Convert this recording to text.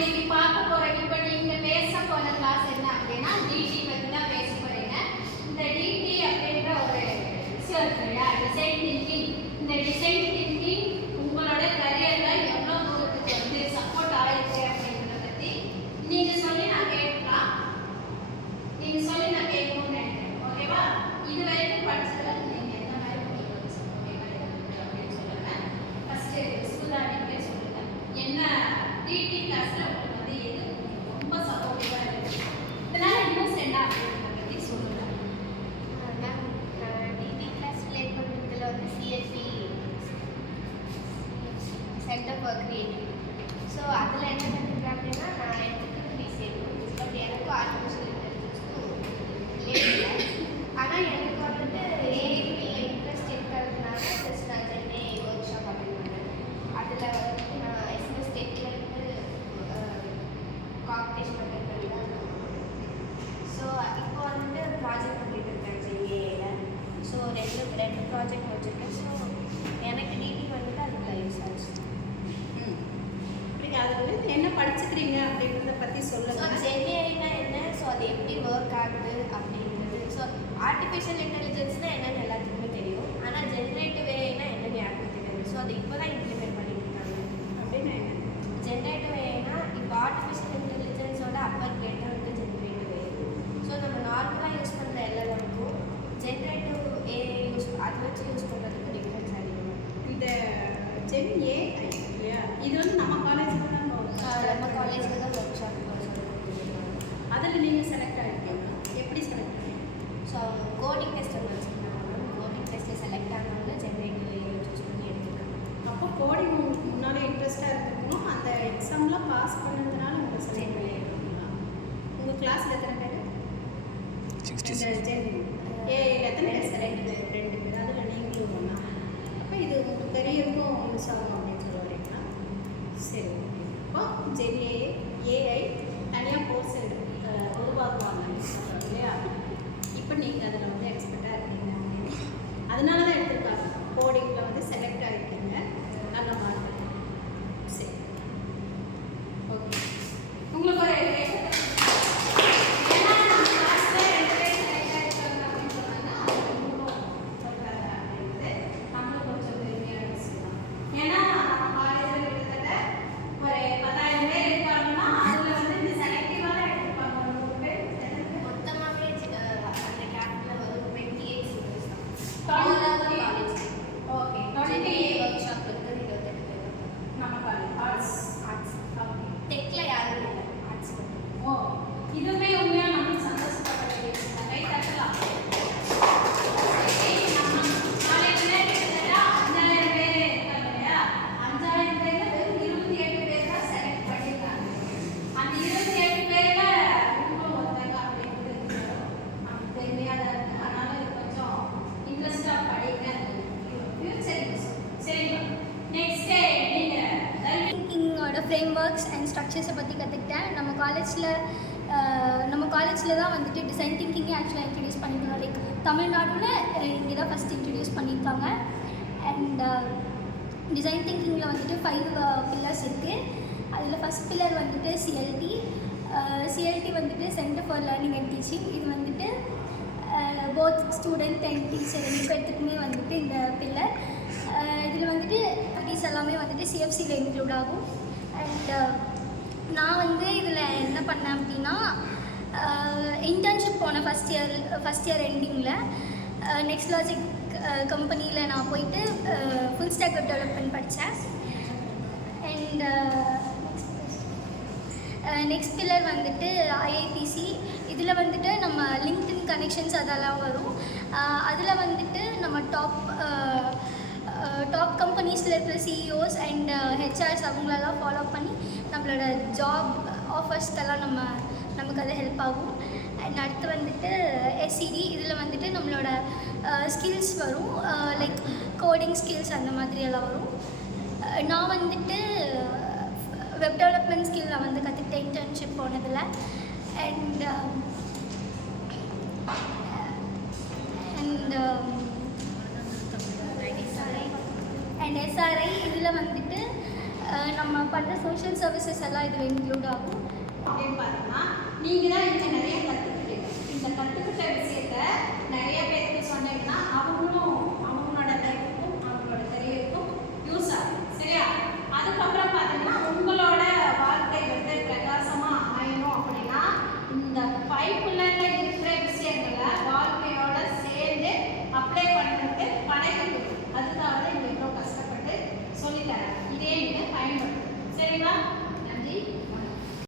இன்னைக்கு பார்க்க போற இப்ப நீங்க பேச போற கிளாஸ் என்ன அப்படின்னா டிடி பத்தி தான் பேச போறீங்க இந்த டிடி அப்படின்ற ஒரு விஷயம் இருக்கு of uh, creativity. So, other language and na na ay ko artificial என்ன படிச்சுக்கிறீங்க அப்படின்றத பற்றி ஸோ சொல்லுங்கள் ஜென்ஏனா என்ன? ஸோ அது எப்படி ஒர்க் ஆகுது அப்படிங்கிறது ஸோ ஆர்டிஃபிஷியல் இன்டெலிஜென்ஸ்னால் என்னன்னு எல்லாத்துக்குமே தெரியும். ஆனால் ஜென்ஏ ஏஐனா என்னன்னு யாருக்கும் தெரியாது ஸோ அது இப்போ தான் இம்ப்ளிமெண்ட் பண்ணிட்டு இருக்காங்க அப்படின்னு என்ன ஜென்ரேட்டிவ் ஏஐனா இப்போ ஆர்டிஃபிஷியல் இன்டெலிஜென்ஸோட அப்பர் கிரேட்டாக வந்து ஜென்ரேட்டிவ் ஏஐ ஸோ நம்ம நார்மலாக யூஸ் பண்ணுற எல்எல்எம்க்கும் ஜென்ரேட்டிவ் ஏஐ யூஸ் அதை வச்சு யூஸ் பண்ணுறதுக்கு டிஃப்ரென்ஸ் அதிகம் இந்த ஜென் ஏ இல்லையா இது வந்து நம்ம காலேஜில் தான் நம்ம காலேஜில் தான் ஒர்க் ஷாப் அதில் நீங்கள் செலக்ட் ஆகிருக்கீங்க எப்படி செலக்ட் ஆகிருக்கீங்க ஸோ அவங்க கோடிங் டெஸ்ட் வச்சுருந்தாங்க மேம் கோடிங் டெஸ்ட்டில் செலக்ட் ஆனவங்க ஏஐ சூஸ் பண்ணி எடுத்துருக்காங்க அப்போ கோடிங் உங்களுக்கு முன்னாலே இன்ட்ரெஸ்ட்டாக இருக்கணும் அந்த எக்ஸாம்லாம் பாஸ் பண்ணதுனால உங்களுக்கு செலக்ட் ஆகிருக்கீங்களா உங்கள் கிளாஸில் எத்தனை பேர்? சிக்ஸ்டி ஏ எத்தனை பேர் ரெண்டு பேர் அதில் நீங்களும் ஒன்றா அப்போ இது உங்களுக்கு கரியருக்கும் யூஸ் ஆகும் அப்படின்னு சொல்ல வரீங்களா சரி ஓகே இப்போ ஜென் ஏ ஏஐ தனியாக கோர்ஸ் எடு அஹ் உருவாக்குவாங்க இல்லையா இப்போ நீங்கள் அதில் வந்து எக்ஸ்பர்ட்டாக இருக்கீங்க அப்படின்னு அதனால தான் எடுத்திருக்காங்க கோடிங்கில் வந்து செலக்ட் ஆகிருக்கீங்க நல்ல மார்க் சரி ஓகே உங்களுக்கு ஒரு ஏன்னா நம்ம கிளாஸ்ல ரெண்டு பேர் select ஆயிருக்காங்க அப்படின்னு சொன்னாங்க, அவங்க இன்னும் சொல்றாங்க அப்படின்றது நம்மளும் கொஞ்சம் பெருமையா யோசிக்கலாம். ஏன்னா நம்ம காலேஜ்ல கிட்டத்தட்ட ஒரு பத்தாயிரம் பேர் இருக்காங்கன்னா அதுல வந்து இந்த செலக்டிவால எடுத்துப்பாங்க ஒரு நூறு பேர் எத்தனை பேர்? மொத்தமாகவே அந்த கேம்பில் ஒரு டுவெண்ட்டி எயிட் ஸ்டூடெண்ட்ஸ் தான் Twenty- college okay twenty twenty workshop வந்து இருபத்தெட்டு பேர் நம்ம காலேஜ் ஆர்ட்ஸ் ஆர்ட்ஸ் ஓகே டெக்கில் யாரும் இல்லை ஆர்ட்ஸ் ஓ இதுவுமே உண்மையா நம்ம சந்தோஷப்பட வேண்டிய விஷயம் கை தட்டலாம் சரி, நம்ம காலேஜ்ல கிட்டத்தட்ட அஞ்சாயிரம் பேர் இருக்காங்க இல்லையா அஞ்சாயிரம் பேர்ல வெறும் இருபத்தி எட்டு பேர் தான் செலக்ட் பண்ணிருக்காங்க அந்த இருபத்தி எட்டு பேர்ல உங்களும் ஒருத்தங்க அப்படின்றது நமக்கு பெருமையா தான் இருக்கு அதனால இது கொஞ்சம் இன்ட்ரெஸ்டா படிங்க ஃபியூச்சர் சரிங்களா நெக்ஸ்ட் டே நீங்க திங்கிங்கோட ஃப்ரேம் ஒர்க்ஸ் அண்ட் ஸ்ட்ரக்சர்ஸை பற்றி கற்றுக்கிட்டேன் நம்ம காலேஜில் நம்ம காலேஜில் தான் வந்துட்டு டிசைன் திங்கிங்கே ஆக்சுவலாக இன்ட்ரடியூஸ் பண்ணியிருக்காங்க லைக் தமிழ்நாடுல இங்கே தான் ஃபஸ்ட் இன்ட்ரடியூஸ் பண்ணியிருக்காங்க. அண்ட் டிசைன் திங்கிங்கில் வந்துட்டு ஃபைவ் பில்லர்ஸ் இருக்குது அதில் ஃபஸ்ட் பில்லர் வந்துட்டு சிஎல்டி சிஎல்டி வந்துட்டு centre for learning and teaching இது வந்துட்டு போத் ஸ்டூடெண்ட் அண்ட் டீச்சர் ரெண்டு பேர்த்துக்குமே வந்துட்டு இந்த பில்லர் இதில் வந்துட்டு ஆக்டிவிட்டீஸ் எல்லாமே வந்துட்டு சிஎஃப்சியில் இன்க்ளூட் ஆகும். அண்ட் uh, நான் வந்து இதில் என்ன பண்ணேன் அப்படின்னா uh, இன்டர்ன்ஷிப் போனேன் ஃபஸ்ட் இயர் ஃபஸ்ட் இயர் எண்டிங்கில் நெக்ஸ்ட் லாஜிக் கம்பெனியில் நான் போயிட்டு ஃபுல் ஸ்டாக் வெப் டெவலப்மெண்ட் படித்தேன் அண்ட் நெக்ஸ்ட் பில்லர் வந்துட்டு ஐஐடிசி இதில் வந்துட்டு நம்ம லிங்க்டின் கனெக்ஷன்ஸ் அதெல்லாம் வரும். Uh, அதில் வந்துட்டு நம்ம டாப் டாப் கம்பெனிஸில் இருக்கிற சிஇஓஸ் அண்ட் ஹெச்ஆர்ஸ் அவங்களெல்லாம் ஃபாலோ பண்ணி நம்மளோட ஜாப் ஆஃபர்ஸ்க்கெல்லாம் நம்ம நமக்கு அது ஹெல்ப் ஆகும். அண்ட் அடுத்து வந்துட்டு எஸ்சிடி இதில் வந்துட்டு நம்மளோட uh, ஸ்கில்ஸ் வரும். லைக் கோடிங் ஸ்கில்ஸ் அந்த மாதிரி எல்லாம் வரும். Uh, நான் வந்துட்டு வெப் டெவலப்மெண்ட் ஸ்கில்ல வந்து கற்றுக்கிட்டேன் இன்டர்ன்ஷிப் போனதில். அண்ட் அண்ட் எஸ்ஆர்ஐ இதில் வந்துட்டு நம்ம பண்ணுற சோஷியல் சர்வீசஸ் எல்லாம் இதில் இன்க்ளூட் ஆகும். அப்படின்னு பார்த்தோம்னா நீங்கள் தான் இங்கே நிறைய கற்றுக்கிட்டீங்க இந்த கற்றுக்கிட்ட விஷயத்த நிறைய பேருக்கு சொன்னீங்கன்னா அவங்களும்